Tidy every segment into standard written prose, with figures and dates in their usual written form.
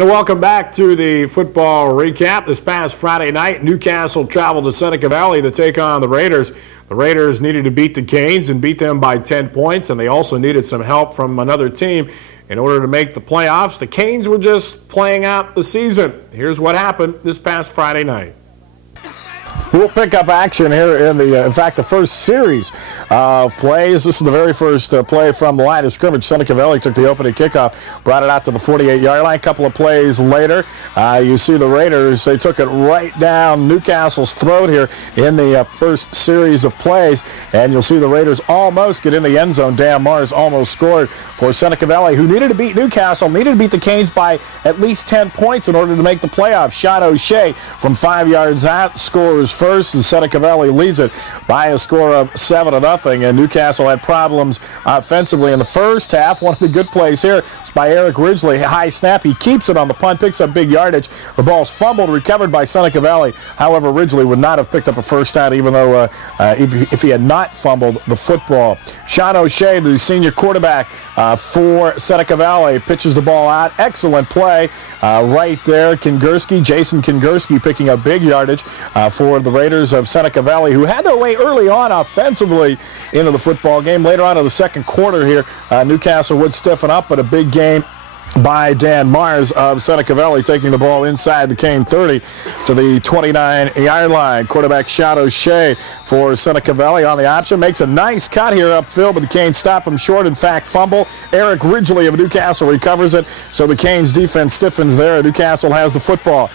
And welcome back to the football recap. This past Friday night, Newcastle traveled to Seneca Valley to take on the Raiders. The Raiders needed to beat the Canes and beat them by 10 points, and they also needed some help from another team in order to make the playoffs. The Canes were just playing out the season. Here's what happened this past Friday night. We'll pick up action here in the first series of plays. This is the very first play from the line of scrimmage. Seneca Valley took the opening kickoff, brought it out to the 48-yard line. A couple of plays later, you see the Raiders, they took it right down Newcastle's throat here in the first series of plays, and you'll see the Raiders almost get in the end zone. Dan Mars almost scored for Seneca Valley, who needed to beat Newcastle, needed to beat the Canes by at least 10 points in order to make the playoffs. Sean O'Shea from 5 yards out scores first, and Seneca Valley leads it by a score of 7-0. And Newcastle had problems offensively in the first half. One of the good plays here is by Eric Ridgely. High snap, he keeps it on the punt, picks up big yardage. The ball's fumbled, recovered by Seneca Valley. However, Ridgely would not have picked up a first down, even though if he had not fumbled the football. Sean O'Shea, the senior quarterback for Seneca Valley, pitches the ball out. Excellent play right there. Jason Kingerski picking up big yardage for the Raiders of Seneca Valley, who had their way early on offensively into the football game. Later on in the second quarter here, Newcastle would stiffen up, but a big game by Dan Mars of Seneca Valley, taking the ball inside the Cane 30 to the 29-yard line. Quarterback Sean O'Shea for Seneca Valley on the option. Makes a nice cut here upfield, but the Canes stop him short. In fact, fumble. Eric Ridgely of Newcastle recovers it, so the Canes defense stiffens there. Newcastle has the football.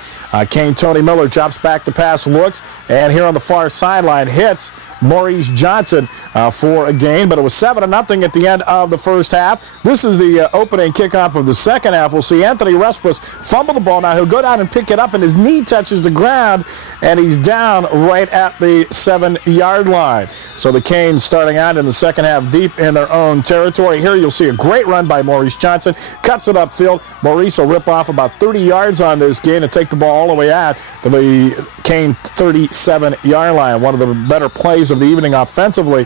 Cane Tony Miller drops back to pass, looks, and here on the far sideline hits Maurice Johnson for a gain, but it was 7-0 at the end of the first half. This is the opening kickoff of the second half. We'll see Anthony Respus fumble the ball. Now he'll go down and pick it up, and his knee touches the ground, and he's down right at the 7-yard line. So the Canes starting out in the second half deep in their own territory. Here you'll see a great run by Maurice Johnson. Cuts it upfield. Maurice will rip off about 30 yards on this gain and take the ball all the way out to the Cane 37-yard line. One of the better plays of the evening offensively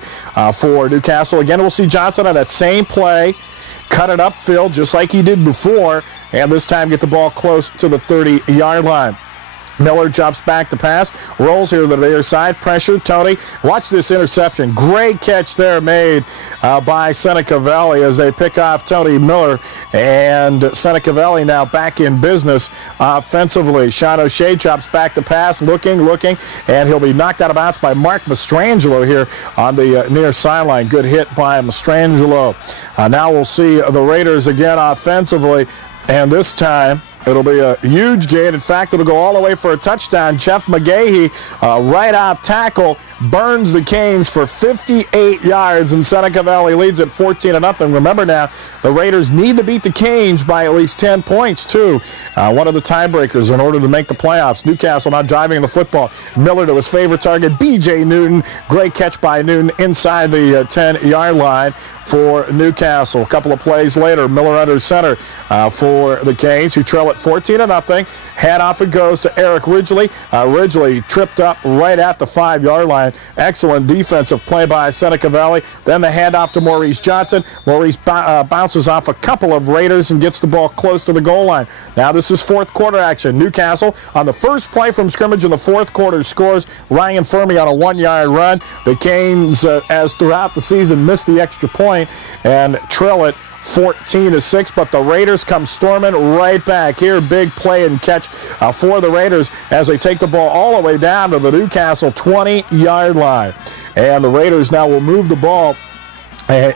for Newcastle. Again, we'll see Johnson on that same play, cut it upfield just like he did before, and this time get the ball close to the 30-yard line. Miller drops back to pass, rolls here to the near side, pressure, Tony. Watch this interception. Great catch there made by Seneca Valley as they pick off Tony Miller, and Seneca Valley now back in business offensively. Sean O'Shea drops back to pass, looking, and he'll be knocked out of bounds by Mark Mastrangelo here on the near sideline. Good hit by Mastrangelo. Now we'll see the Raiders again offensively, and this time it'll be a huge gain. In fact, it'll go all the way for a touchdown. Jeff McGahee, right off tackle, burns the Canes for 58 yards, and Seneca Valley leads at 14-0. Remember now, the Raiders need to beat the Canes by at least 10 points, too. One of the tiebreakers in order to make the playoffs. Newcastle now driving the football. Miller to his favorite target, B.J. Newton. Great catch by Newton inside the 10-yard line for Newcastle. A couple of plays later, Miller under center for the Canes, who trail at 14-0. Hand off it goes to Eric Ridgely. Ridgely tripped up right at the 5-yard line. Excellent defensive play by Seneca Valley. Then the handoff to Maurice Johnson. Maurice bounces off a couple of Raiders and gets the ball close to the goal line. Now this is fourth quarter action. Newcastle on the first play from scrimmage in the fourth quarter scores. Ryan Fermi on a 1-yard run. The Canes, as throughout the season, missed the extra point and trail it 14-6, but the Raiders come storming right back. Here, big play and catch for the Raiders as they take the ball all the way down to the Newcastle 20-yard line. And the Raiders now will move the ball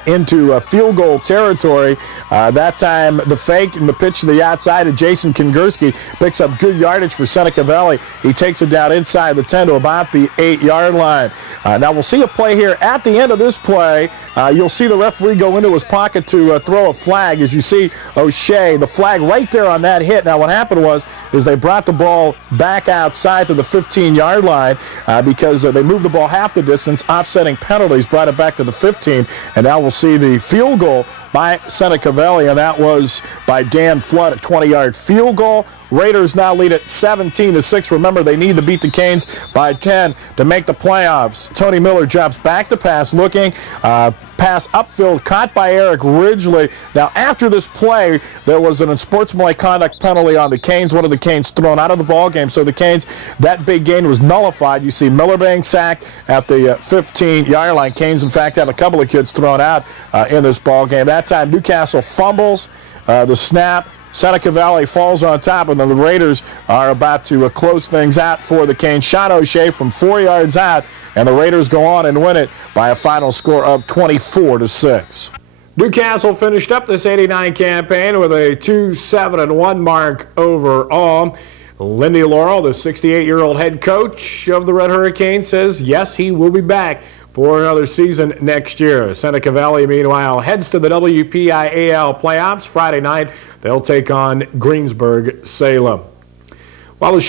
into field goal territory. That time the fake and the pitch to the outside of Jason Kingerski picks up good yardage for Seneca Valley. He takes it down inside the 10 to about the 8-yard line. Now we'll see a play here. At the end of this play, you'll see the referee go into his pocket to throw a flag. As you see O'Shea, the flag right there on that hit. Now what happened is they brought the ball back outside to the 15-yard line because they moved the ball half the distance, offsetting penalties, brought it back to the 15, and now we'll see the field goal by Seneca Valley, and that was by Dan Flood, a 20-yard field goal. Raiders now lead at 17-6. Remember, they need to beat the Canes by 10 to make the playoffs. Tony Miller drops back to pass, looking, pass upfield, caught by Eric Ridgely. Now, after this play, there was an unsportsmanlike conduct penalty on the Canes. One of the Canes thrown out of the ball game. So the Canes, that big gain was nullified. You see Miller being sacked at the 15-yard line. Canes, in fact, had a couple of kids thrown out in this ball game. That time, Newcastle fumbles the snap. Seneca Valley falls on top, and then the Raiders are about to close things out for the Canes. Shot O'Shea from 4 yards out, and the Raiders go on and win it by a final score of 24-6. Newcastle finished up this '89 campaign with a 2-7-1 mark overall. Lindy Laurel, the 68-year-old head coach of the Red Hurricanes, says yes, he will be back for another season next year. Seneca Valley, meanwhile, heads to the WPIAL playoffs Friday night. They'll take on Greensburg-Salem. While the